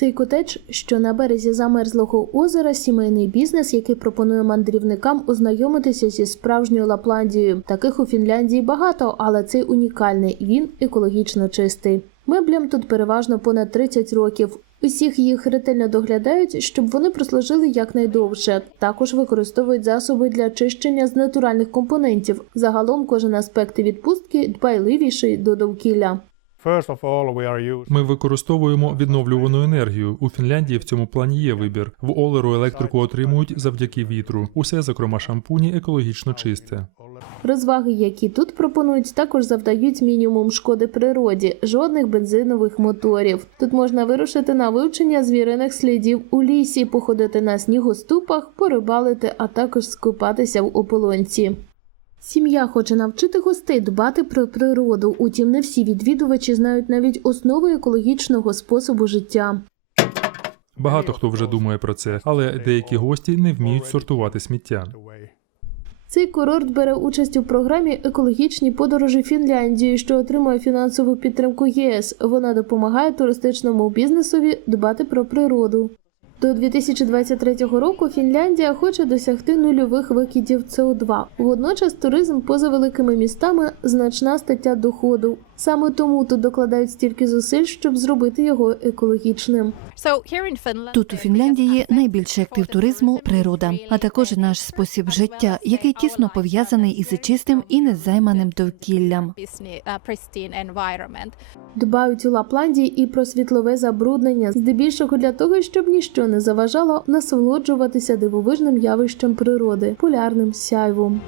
Цей котедж, що на березі замерзлого озера, сімейний бізнес, який пропонує мандрівникам ознайомитися зі справжньою Лапландією. Таких у Фінляндії багато, але цей унікальний. Він екологічно чистий. Меблям тут переважно понад 30 років. Усіх їх ретельно доглядають, щоб вони прослужили якнайдовше. Також використовують засоби для чищення з натуральних компонентів. Загалом кожен аспект відпустки дбайливіший до довкілля. First of all, we are using Ми використовуємо відновлювану енергію. У Фінляндії в цьому плані є вибір. В Олеру електрику отримують завдяки вітру. Усе, зокрема шампуні, екологічно чисте. Розваги, які тут пропонують, також завдають мінімум шкоди природі, жодних бензинових моторів. Тут можна вирушити на вивчення звіриних слідів у лісі, походити на снігоступах, порибалити, а також скупатися в ополонці. Сім'я хоче навчити гостей дбати про природу, утім не всі відвідувачі знають навіть основи екологічного способу життя. Багато хто вже думає про це, але деякі гості не вміють сортувати сміття. Цей курорт бере участь у програмі Екологічні подорожі Фінляндії, що отримує фінансову підтримку ЄС. Вона допомагає туристичному бізнесові дбати про природу. До 2023 року Фінляндія хоче досягти нульових викидів СО2. Водночас туризм поза великими містами значна стаття доходу. Саме тому тут докладають стільки зусиль, щоб зробити його екологічним. Тут у Фінляндії найбільший актив туризму природа, а також наш спосіб життя, який тісно пов'язаний із чистим і незайманим довкіллям. Дбають у Лапландії і про світлове забруднення, здебільшого для того, щоб ніщо не заважало насолоджуватися дивовижним явищем природи полярним сяйвом.